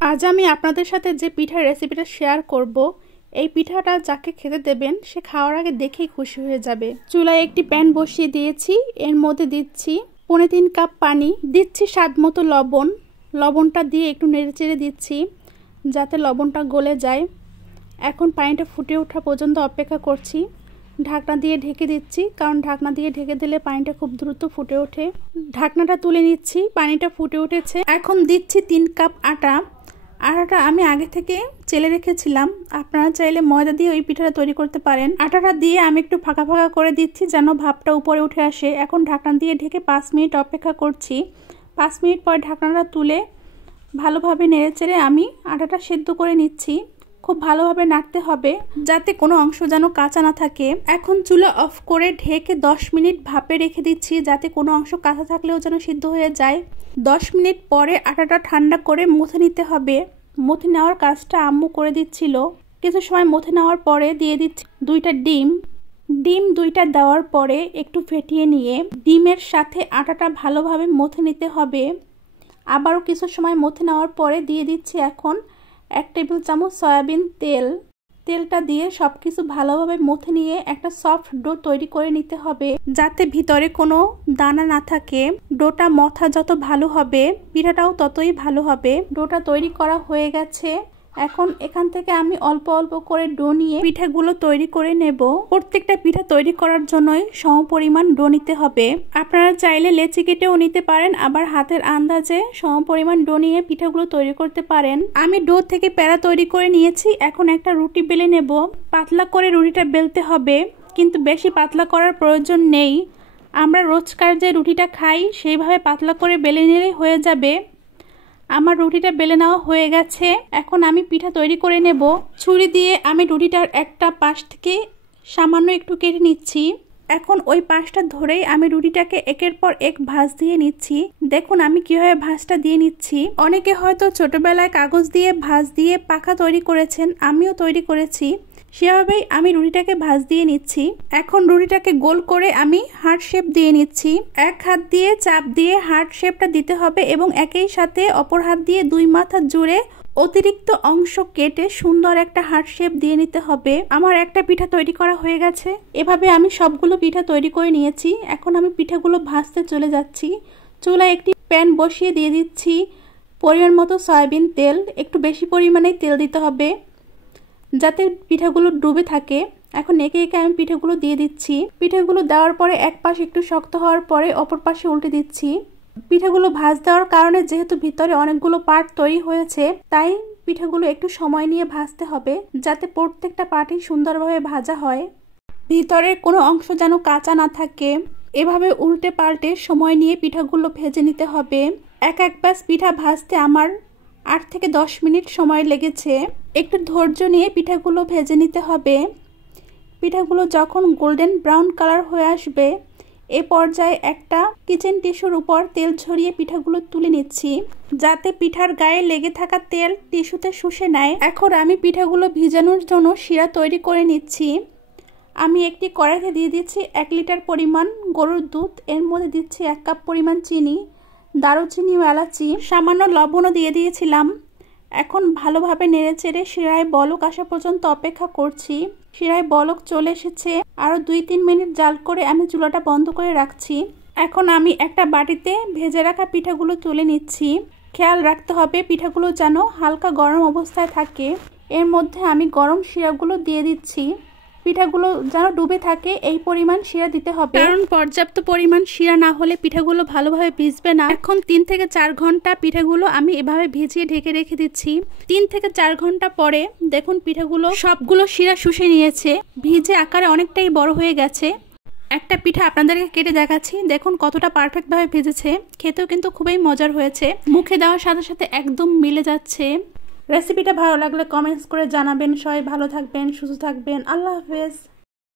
আজ আমি আপনাদের সাথে যে পিঠার রেসিপিটা শেয়ার করব, এই পিঠাটা যাকে খেতে দেবেন সে খাওয়ার আগে দেখেই খুশি হয়ে যাবে। চুলায় একটি প্যান বসিয়ে দিয়েছি, এর মধ্যে দিচ্ছি 3.25 কাপ পানি, দিচ্ছি স্বাদ মতো লবণ। লবণটা দিয়ে একটু নেড়েচেড়ে দিচ্ছি যাতে লবণটা গলে যায়। এখন পানিটা ফুটে ওঠা পর্যন্ত অপেক্ষা করছি। ঢাকনা দিয়ে ঢেকে দিচ্ছি, কারণ ঢাকনা দিয়ে ঢেকে দিলে পানিটা খুব দ্রুত ফুটে ওঠে। ঢাকনাটা তুলে নিচ্ছি, পানিটা ফুটে উঠেছে। এখন দিচ্ছি 3 কাপ আটা। আটাটা আমি আগে থেকে চেলে রেখেছিলাম, আপনারা চাইলে ময়দা দিয়ে ওই পিঠাটা তৈরি করতে পারেন। আটাটা দিয়ে আমি একটু ফাঁকা ফাঁকা করে দিচ্ছি যেন ভাপটা উপরে উঠে আসে। এখন ঢাকনা দিয়ে ঢেকে 5 মিনিট অপেক্ষা করছি। 5 মিনিট পর ঢাকনাটা তুলে ভালোভাবে নেড়েচেড়ে আমি আটাটা সেদ্ধ করে নিচ্ছি। খুব ভালোভাবে নাড়তে হবে যাতে কোনো অংশ যেন কাঁচা না থাকে। এখন চুলা অফ করে ঢেকে 10 মিনিট ভাপে রেখে দিচ্ছি যাতে কোনো অংশ কাঁচা থাকলেও যেন সিদ্ধ হয়ে যায়। 10 মিনিট পরে আটাটা ঠান্ডা করে মুথে নিতে হবে। মুথে নেওয়ার কাজটা আম্মু করে দিচ্ছিল। কিছু সময় মুথে নেওয়ার পরে দিয়ে দিচ্ছি 2টা ডিম। ডিম 2টা দেওয়ার পরে একটু ফেটিয়ে নিয়ে ডিমের সাথে আটাটা ভালোভাবে মুথে নিতে হবে। আবারও কিছু সময় মুথে নেওয়ার পরে দিয়ে দিচ্ছি এখন 1 টেবিল চামচ সয়াবিন তেল। তেলটা দিয়ে সবকিছু ভালোভাবে মুথে নিয়ে একটা সফট ডো তৈরি করে নিতে হবে যাতে ভিতরে কোনো দানা না থাকে। ডোটা মথা যত ভালো হবে পিঠাটাও ততই ভালো হবে। ডোটা তৈরি করা হয়ে গেছে। এখন এখান থেকে আমি অল্প অল্প করে ডো নিয়ে পিঠাগুলো তৈরি করে নেব। প্রত্যেকটা পিঠা তৈরি করার জন্যই সমপরিমাণ ডো নিতে হবে। আপনারা চাইলে লেচি কেটেও নিতে পারেন, আবার হাতের আন্দাজে সমপরিমাণ ডো নিয়ে পিঠাগুলো তৈরি করতে পারেন। আমি ডো থেকে প্যারা তৈরি করে নিয়েছি। এখন একটা রুটি বেলে নেব। পাতলা করে রুটিটা বেলতে হবে, কিন্তু বেশি পাতলা করার প্রয়োজন নেই। আমরা রোজকার যে রুটিটা খাই সেইভাবে পাতলা করে বেলে নিলেই হয়ে যাবে। আমার রুটিটা বেলে নেওয়া হয়ে গেছে। এখন আমি পিঠা তৈরি করে নেব। ছুরি দিয়ে আমি রুটিটার একটা পাশ থেকে সামান্য একটু কেটে নিচ্ছি। এখন ওই পাশটা ধরেই আমি রুটিটাকে একের পর এক ভাঁজ দিয়ে নিচ্ছি। দেখুন আমি কিভাবে ভাঁজটা দিয়ে নিচ্ছি। অনেকে হয়তো ছোটবেলায় কাগজ দিয়ে ভাঁজ দিয়ে পাখা তৈরি করেছেন, আমিও তৈরি করেছি। সেভাবেই আমি রুটিটাকে ভাঁজ দিয়ে নিচ্ছি। এখন রুটিটাকে গোল করে আমি হার্ট শেপ দিয়ে নিচ্ছি। এক হাত দিয়ে চাপ দিয়ে হার্ট শেপটা দিতে হবে এবং একই সাথে অপর হাত দিয়ে 2 মাথা জুড়ে অতিরিক্ত অংশ কেটে সুন্দর একটা হার্ট শেপ দিয়ে নিতে হবে। আমার একটা পিঠা তৈরি করা হয়ে গেছে। এভাবে আমি সবগুলো পিঠা তৈরি করে নিয়েছি। এখন আমি পিঠাগুলো ভাজতে চলে যাচ্ছি। চুলায় একটি প্যান বসিয়ে দিয়ে দিচ্ছি পরিমাণ মতো সয়াবিন তেল। একটু বেশি পরিমাণে তেল দিতে হবে যাতে পিঠাগুলো ডুবে থাকে। এখন একে একে আমি পিঠাগুলো দিয়ে দিচ্ছি। পিঠাগুলো দেওয়ার পরে এক পাশ একটু শক্ত হওয়ার পরে অপর পাশে উল্টে দিচ্ছি। পিঠাগুলো ভাজ দেওয়ার কারণে যেহেতু ভিতরে অনেকগুলো পার্ট তৈরি হয়েছে, তাই পিঠাগুলো একটু সময় নিয়ে ভাজতে হবে যাতে প্রত্যেকটা পার্টই সুন্দরভাবে ভাজা হয়। ভিতরের কোনো অংশ যেন কাঁচা না থাকে। এভাবে উল্টে পাল্টে সময় নিয়ে পিঠাগুলো ভেজে নিতে হবে। এক ব্যাচ পিঠা ভাজতে আমার 8 থেকে 10 মিনিট সময় লেগেছে। একটু ধৈর্য নিয়ে পিঠাগুলো ভেজে নিতে হবে। পিঠাগুলো যখন গোল্ডেন ব্রাউন কালার হয়ে আসবে, এ পর্যায়ে একটা কিচেন টিস্যুর উপর তেল ছড়িয়ে পিঠাগুলো তুলে নিচ্ছি যাতে পিঠার গায়ে লেগে থাকা তেল টিস্যুতে শুষে নেয়। এখন আমি পিঠাগুলো ভিজানোর জন্য শিরা তৈরি করে নিচ্ছি। আমি একটি কড়াইতে দিয়ে দিচ্ছি 1 লিটার পরিমাণ গরুর দুধ। এর মধ্যে দিচ্ছি 1 কাপ পরিমাণ চিনি, দারুচিনি ও এলাচি, সামান্য লবণও দিয়ে দিয়েছিলাম। এখন ভালোভাবে নেড়েচেড়ে শিরায় বলক আসা পর্যন্ত অপেক্ষা করছি। শিরায় বলক চলে এসেছে। আরও 2-3 মিনিট জাল করে আমি চুলাটা বন্ধ করে রাখছি। এখন আমি একটা বাটিতে ভেজে রাখা পিঠাগুলো তুলে নিচ্ছি। খেয়াল রাখতে হবে পিঠাগুলো যেন হালকা গরম অবস্থায় থাকে। এর মধ্যে আমি গরম শিরাগুলো দিয়ে দিচ্ছি। পিঠাগুলো যেন ডুবে থাকে এই পরিমাণ শিরা দিতে হবে, কারণ পর্যাপ্ত পরিমাণ শিরা না হলে পিঠাগুলো ভালোভাবে ভিজবে না। এখন 3 থেকে 4 ঘন্টা পিঠাগুলো আমি এভাবে ভিজিয়ে ঢেকে রেখে দিচ্ছি। 3 থেকে 4 ঘন্টা পরে দেখুন পিঠাগুলো সবগুলো শিরা শুষে নিয়েছে, ভিজে আকারে অনেকটাই বড় হয়ে গেছে। একটা পিঠা আপনাদেরকে কেটে দেখাচ্ছি, দেখুন কতটা পারফেক্টভাবে ভেজেছে। খেতেও কিন্তু খুবই মজার হয়েছে, মুখে দেওয়ার সাথে সাথে একদম মিলে যাচ্ছে। রেসিপিটা ভালো লাগলে কমেন্টস করে জানাবেন। সবাই ভালো থাকবেন, সুস্থ থাকবেন। আল্লাহ হাফেজ।